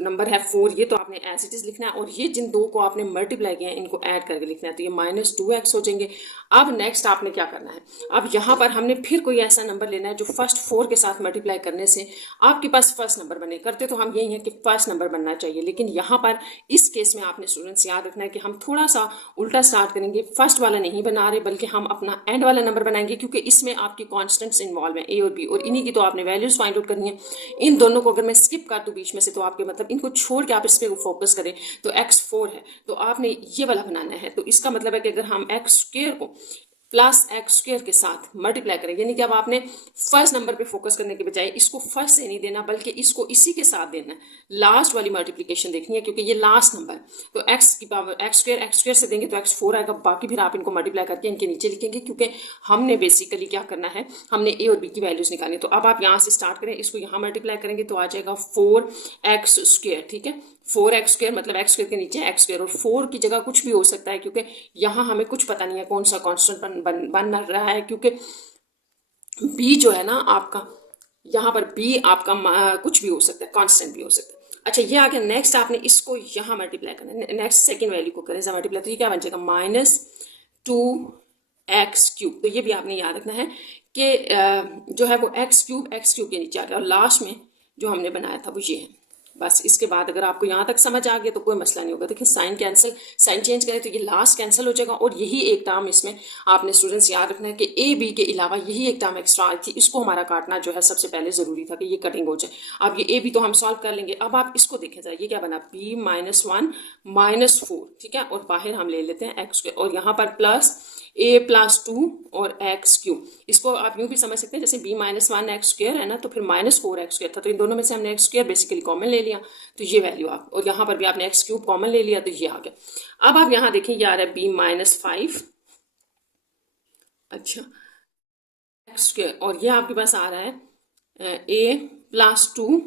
नंबर है 4 ये तो आपने एज इट इज़ लिखना है और ये जिन दो को आपने मल्टीप्लाई किया है इनको ऐड करके लिखना है, तो ये -2x हो जाएंगे। अब नेक्स्ट आपने क्या करना है, अब यहाँ पर हमने फिर कोई ऐसा नंबर लेना है जो फर्स्ट 4 के साथ मल्टीप्लाई करने से आपके पास फर्स्ट नंबर बने। करते तो हम यही है कि फर्स्ट नंबर बनना चाहिए, लेकिन यहाँ पर इस केस में आपने स्टूडेंट्स याद रखना है कि हम थोड़ा सा उल्टा स्टार्ट करेंगे, फर्स्ट वाला नहीं बना रहे बल्कि हम अपना एंड वाला नंबर बनाएंगे, क्योंकि इसमें आपकी कॉन्स्टेंट्स इन्वॉल्व हैं a और b और इन्हीं की तो आपने वैल्यूज फाइंड आउट करनी है। इन दोनों को अगर मैं स्किप कर दूं बीच में से तो आपके मतलब इनको छोड़ के आप इस पे फोकस करें तो x4 है तो आपने ये वाला बनाना है। तो इसका मतलब है कि अगर हम x² को प्लस x² के साथ मल्टीप्लाई करें, यानी कि अब आपने फर्स्ट नंबर पे फोकस करने के बजाय इसको फर्स्ट से नहीं देना बल्कि इसको इसी के साथ देना है, लास्ट वाली मल्टीप्लिकेशन देखनी है क्योंकि ये लास्ट नंबर। तो x की पावर x² से देंगे तो x4 आएगा, बाकी फिर आप इनको मल्टीप्लाई करके इनके नीचे लिखेंगे क्योंकि हमने बेसिकली क्या करना है, हमने a और b की वैल्यूज निकालनी। तो अब आप यहाँ से स्टार्ट करें, इसको यहाँ मल्टीप्लाई करेंगे तो आ जाएगा 4x², ठीक है। 4x² मतलब x² के नीचे x² और 4 की जगह कुछ भी हो सकता है क्योंकि यहाँ हमें कुछ पता नहीं है कौन सा कांस्टेंट बन रहा है, क्योंकि b जो है ना आपका यहाँ पर b आपका कुछ भी हो सकता है, कांस्टेंट भी हो सकता है। अच्छा, ये आ गया। नेक्स्ट आपने इसको यहाँ मल्टीप्लाई करना है, नेक्स्ट सेकेंड वैल्यू को करें मल्टीप्लाई, तो ये क्या बन जाएगा -2x³ तो ये भी आपने याद रखना है कि जो है वो x³ के नीचे आ गया और लास्ट में जो हमने बनाया था वो ये है। बस इसके बाद अगर आपको यहाँ तक समझ आ गया तो कोई मसला नहीं होगा। देखिए साइन चेंज करें तो ये लास्ट कैंसिल हो जाएगा और यही एक टर्म इसमें आपने स्टूडेंट्स याद रखना है कि ए बी के अलावा यही एक टर्म एक्स्ट्रा आई थी, इसको हमारा काटना जो है सबसे पहले ज़रूरी था कि ये कटिंग हो जाए। अब ये ए बी तो हम सॉल्व कर लेंगे। अब आप इसको देखें जरा, ये क्या बना b-1 -4, ठीक है, और बाहर हम ले लेते हैं x² और यहाँ पर प्लस a+2 और x³। इसको आप यूँ भी समझ सकते हैं जैसे b-1 x² है ना, तो फिर -4x² था, तो इन दोनों में से हमने x² बेसिकली कॉमन ले लिया तो ये वैल्यू आप, और यहाँ पर भी आपने x³ कॉमन ले लिया तो ये आ गया। अब आप यहाँ देखें ये आ रहा है b-5, अच्छा x² और ये आपके पास आ रहा है a+2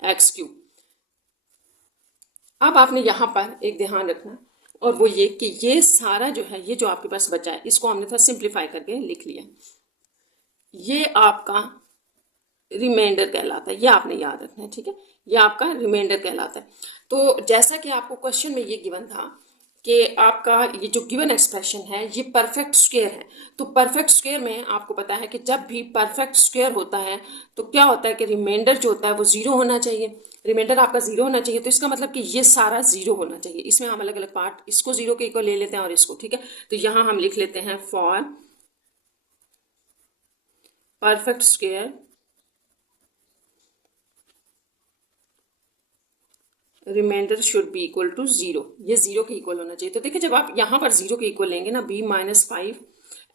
x³। अब आपने यहाँ पर एक ध्यान रखना और वो ये कि ये सारा जो है ये जो आपके पास बचा है इसको हमने थोड़ा सिंप्लीफाई करके लिख लिया। ये आपका रिमाइंडर कहलाता है, ये आपने याद रखना है, ठीक है, ये आपका रिमाइंडर कहलाता है। तो जैसा कि आपको क्वेश्चन में ये गिवन था कि आपका ये जो गिवन एक्सप्रेशन है ये परफेक्ट स्क्वायर है, तो परफेक्ट स्क्वायर में आपको पता है कि जब भी परफेक्ट स्क्वायर होता है तो क्या होता है कि रिमाइंडर जो होता है वो जीरो होना चाहिए, रिमाइंडर आपका जीरो होना चाहिए। तो इसका मतलब कि ये सारा जीरो होना चाहिए। इसमें हम अलग अलग पार्ट, इसको जीरो के इक्वल ले लेते हैं और इसको, ठीक है। तो यहाँ हम लिख लेते हैं for perfect square remainder should be equal to zero, ये जीरो के इक्वल होना चाहिए। तो देखिए जब आप यहाँ पर जीरो के इक्वल लेंगे ना, बी माइनस 5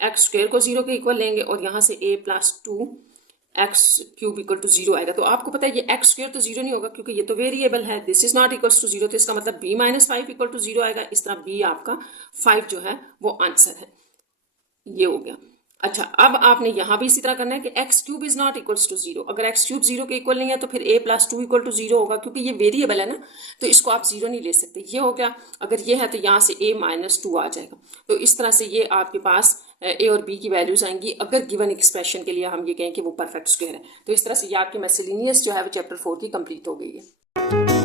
एक्स स्क्वायर को जीरो के इक्वल लेंगे और यहाँ से a plus 2 x cube equal to zero आएगा। तो आपको पता है ये एक्स स्क्वायर तो जीरो नहीं होगा क्योंकि ये तो वेरिएबल है, this is not equals to zero, तो इसका मतलब b minus 5 equal to zero आएगा। इस तरह b आपका 5 जो है वो आंसर है, ये हो गया। अच्छा, अब आपने यहाँ भी इसी तरह करना है कि x cube is not equals to zero. अगर एक्स क्यूब जीरो के इक्वल नहीं है तो फिर a plus 2 equal to zero होगा, क्योंकि ये वेरिएबल है ना, तो इसको आप जीरो नहीं ले सकते। ये हो गया। अगर ये है तो यहाँ से a माइनस 2 आ जाएगा। तो इस तरह से ये आपके पास a और b की वैल्यूज आएंगी अगर गिवन एक्सप्रेशन के लिए हम ये कहें कि वो परफेक्ट स्क्वायर है। तो इस तरह से ये आपकी मिसलेनियस जो है वो चैप्टर 4 की कंप्लीट हो गई है।